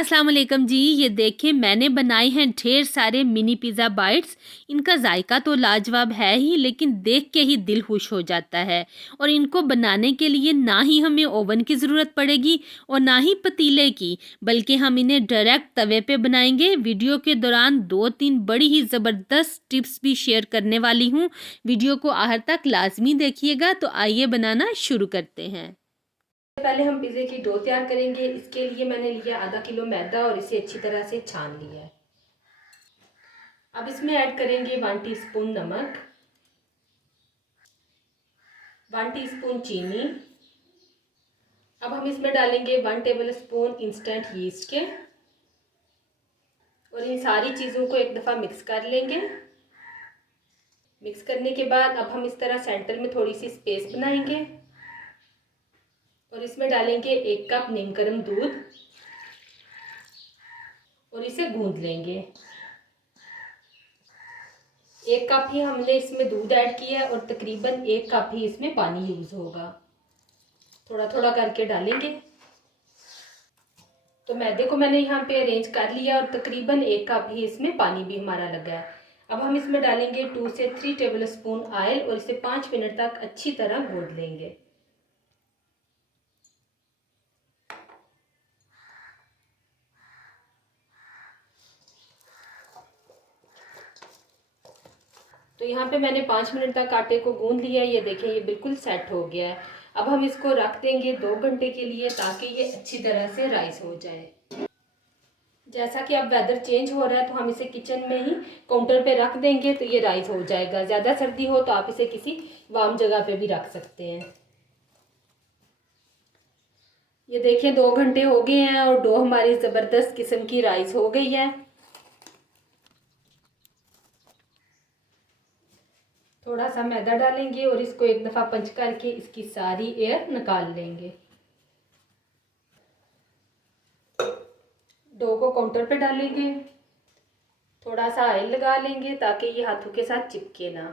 अस्सलाम वालेकुम जी। ये देखिए मैंने बनाए हैं ढेर सारे मिनी पिज़्ज़ा बाइट्स। इनका जायका तो लाजवाब है ही, लेकिन देख के ही दिल खुश हो जाता है। और इनको बनाने के लिए ना ही हमें ओवन की ज़रूरत पड़ेगी और ना ही पतीले की, बल्कि हम इन्हें डायरेक्ट तवे पे बनाएंगे। वीडियो के दौरान 2-3 बड़ी ही ज़बरदस्त टिप्स भी शेयर करने वाली हूँ। वीडियो को आखिर तक लाजमी देखिएगा। तो आइए बनाना शुरू करते हैं। पहले हम पिज़्ज़े की डो तैयार करेंगे। इसके लिए मैंने लिया आधा किलो मैदा और इसे अच्छी तरह से छान लिया है। अब इसमें ऐड करेंगे 1 टीस्पून नमक, 1 टीस्पून चीनी। अब हम इसमें डालेंगे 1 टेबल स्पून इंस्टेंट यीस्ट के और इन सारी चीज़ों को एक दफ़ा मिक्स कर लेंगे। मिक्स करने के बाद अब हम इस तरह सेंटर में थोड़ी सी स्पेस बनाएंगे और इसमें डालेंगे 1 कप नीम गर्म दूध और इसे गूंद लेंगे। 1 कप ही हमने इसमें दूध ऐड किया है और तकरीबन 1 कप ही इसमें पानी यूज़ होगा। थोड़ा थोड़ा करके डालेंगे। तो मैदे को मैंने यहाँ पे अरेंज कर लिया और तकरीबन 1 कप ही इसमें पानी भी हमारा लगा है। अब हम इसमें डालेंगे 2 से 3 टेबल स्पून ऑयल और इसे 5 मिनट तक अच्छी तरह गूंद लेंगे। तो यहाँ पे मैंने 5 मिनट तक आटे को गूंद लिया है। ये देखें, ये बिल्कुल सेट हो गया है। अब हम इसको रख देंगे 2 घंटे के लिए ताकि ये अच्छी तरह से राइस हो जाए। जैसा कि अब वेदर चेंज हो रहा है तो हम इसे किचन में ही काउंटर पे रख देंगे तो ये राइस हो जाएगा। ज़्यादा सर्दी हो तो आप इसे किसी वार्म जगह पे भी रख सकते हैं। ये देखिए 2 घंटे हो गए हैं और डो हमारी ज़बरदस्त किस्म की राइस हो गई है। थोड़ा सा मैदा डालेंगे और इसको एक दफ़ा पंच करके इसकी सारी एयर निकाल लेंगे। डो को काउंटर पे डालेंगे, थोड़ा सा ऑयल लगा लेंगे ताकि ये हाथों के साथ चिपके ना।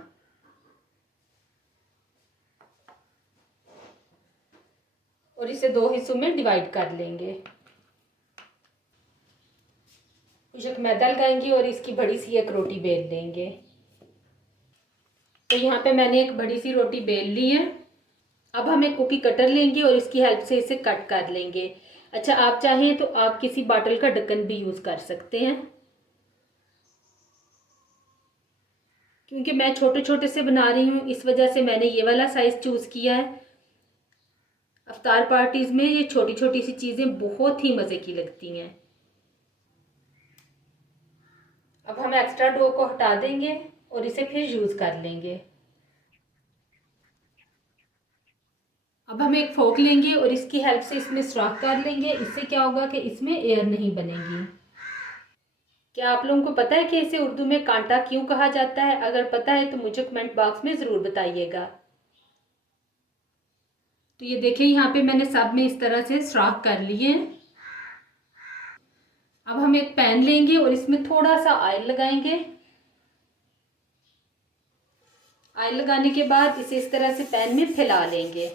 और इसे 2 हिस्सों में डिवाइड कर लेंगे। कुछ मैदा लगाएंगे और इसकी बड़ी सी एक रोटी बेल लेंगे। तो यहाँ पे मैंने एक बड़ी सी रोटी बेल ली है। अब हम एक कुकी कटर लेंगे और इसकी हेल्प से इसे कट कर लेंगे। अच्छा, आप चाहें तो आप किसी बॉटल का ढक्कन भी यूज़ कर सकते हैं। क्योंकि मैं छोटे छोटे से बना रही हूँ इस वजह से मैंने ये वाला साइज़ चूज़ किया है। अफ्तार पार्टीज़ में ये छोटी छोटी सी चीज़ें बहुत ही मज़े की लगती हैं। अब हम एक्स्ट्रा डो को हटा देंगे और इसे फिर यूज़ कर लेंगे। अब हम एक फोक लेंगे और इसकी हेल्प से इसमें सुराख कर लेंगे। इससे क्या होगा कि इसमें एयर नहीं बनेगी। क्या आप लोगों को पता है कि इसे उर्दू में कांटा क्यों कहा जाता है? अगर पता है तो मुझे कमेंट बॉक्स में ज़रूर बताइएगा। तो ये देखिए यहाँ पे मैंने सब में इस तरह से सुराख कर लिए हैं। अब हम एक पैन लेंगे और इसमें थोड़ा सा ऑयल लगाएंगे। ऑयल लगाने के बाद इसे इस तरह से पैन में फैला लेंगे।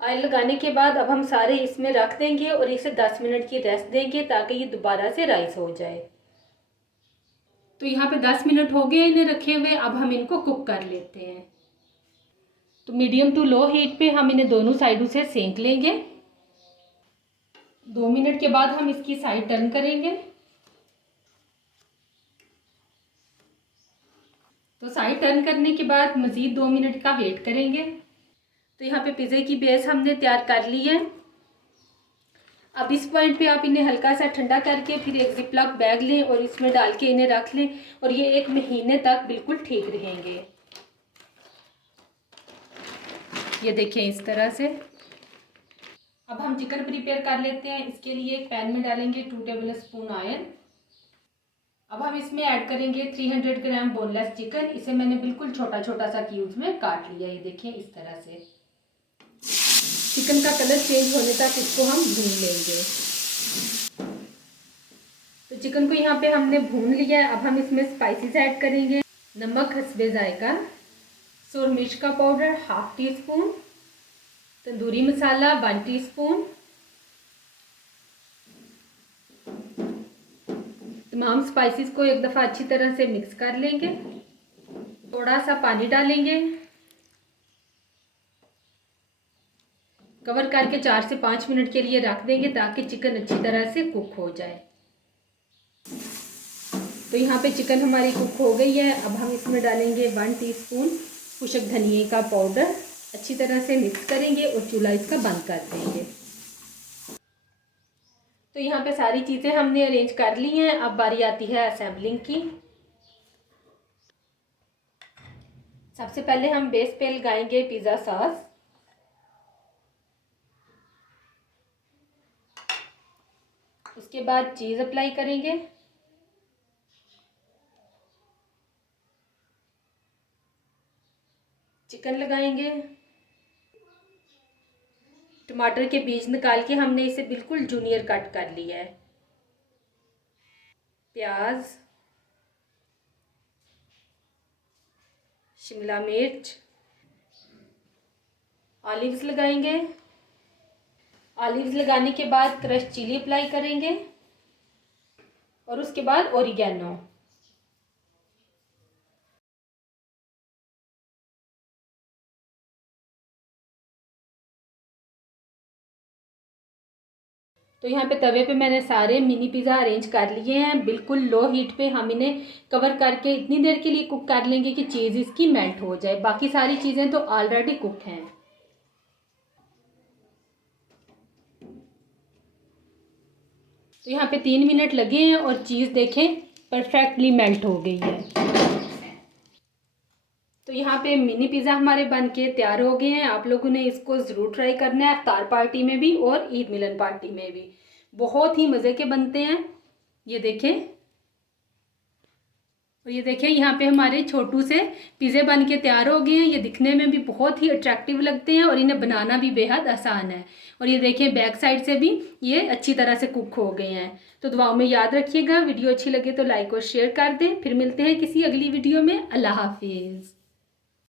ऑयल लगाने के बाद अब हम सारे इसमें रख देंगे और इसे 10 मिनट की रेस्ट देंगे ताकि ये दोबारा से राइस हो जाए। तो यहाँ पे 10 मिनट हो गए इन्हें रखे हुए। अब हम इनको कुक कर लेते हैं। तो मीडियम टू लो हीट पे हम इन्हें दोनों साइडों से सेंक लेंगे। 2 मिनट के बाद हम इसकी साइड टर्न करेंगे। तो साइड टर्न करने के बाद मज़ीद 2 मिनट का वेट करेंगे। तो यहाँ पे पिज़्ज़े की बेस हमने तैयार कर ली है। अब इस पॉइंट पे आप इन्हें हल्का सा ठंडा करके फिर एक जिपलॉक बैग लें और इसमें डाल के इन्हें रख लें और ये 1 महीने तक बिल्कुल ठीक रहेंगे। ये देखें इस तरह से। अब हम चिकन प्रिपेयर कर लेते हैं। इसके लिए एक पैन में डालेंगे 2 टेबल स्पून ऑयल। अब हम इसमें ऐड करेंगे 300 ग्राम बोनलेस चिकन। इसे मैंने बिल्कुल छोटा छोटा सा क्यूब्स में काट लिया। ये देखें इस तरह से। चिकन का कलर चेंज होने तक इसको हम भून लेंगे। तो चिकन को यहाँ पे हमने भून लिया है। अब हम इसमें स्पाइसेस ऐड करेंगे। नमक हस्बे जायका, सूर मिर्च का powder 1/2 teaspoon, tandoori masala 1 teaspoon, तमाम स्पाइसेस को एक दफ़ा अच्छी तरह से मिक्स कर लेंगे। थोड़ा सा पानी डालेंगे, कवर करके 4 से 5 मिनट के लिए रख देंगे ताकि चिकन अच्छी तरह से कुक हो जाए। तो यहाँ पे चिकन हमारी कुक हो गई है। अब हम इसमें डालेंगे 1 टीस्पून खुशक धनिए का पाउडर। अच्छी तरह से मिक्स करेंगे और चूल्हा इसका बंद कर देंगे। तो यहाँ पे सारी चीज़ें हमने अरेंज कर ली हैं। अब बारी आती है असेंबलिंग की। सबसे पहले हम बेस पे लगाएंगे पिज़्ज़ा सॉस। उसके बाद चीज़ अप्लाई करेंगे। चिकन लगाएंगे। टमाटर के बीज निकाल के हमने इसे बिल्कुल जूनियर कट कर लिया है। प्याज, शिमला मिर्च, ऑलिव्स लगाएंगे। ऑलिव्स लगाने के बाद क्रश चिली अप्लाई करेंगे और उसके बाद ओरिगेनो। तो यहाँ पे तवे पे मैंने सारे मिनी पिज़्ज़ा अरेंज कर लिए हैं। बिल्कुल लो हीट पे हम इन्हें कवर करके इतनी देर के लिए कुक कर लेंगे कि चीज़ इसकी मेल्ट हो जाए। बाकी सारी चीज़ें तो ऑलरेडी कुक हैं। तो यहाँ पे 3 मिनट लगे हैं और चीज़ देखें परफेक्टली मेल्ट हो गई है। तो यहाँ पे मिनी पिज़्ज़ा हमारे बन के तैयार हो गए हैं। आप लोगों ने इसको ज़रूर ट्राई करना है, इफ्तार पार्टी में भी और ईद मिलन पार्टी में भी। बहुत ही मज़े के बनते हैं। ये देखें, और ये देखें यहाँ पे हमारे छोटू से पिज़्ज़े बन के तैयार हो गए हैं। ये दिखने में भी बहुत ही अट्रैक्टिव लगते हैं और इन्हें बनाना भी बेहद आसान है। और ये देखें बैक साइड से भी ये अच्छी तरह से कुक हो गए हैं। तो दुआओं में याद रखिएगा। वीडियो अच्छी लगे तो लाइक और शेयर कर दें। फिर मिलते हैं किसी अगली वीडियो में। अल्लाह हाफिज़।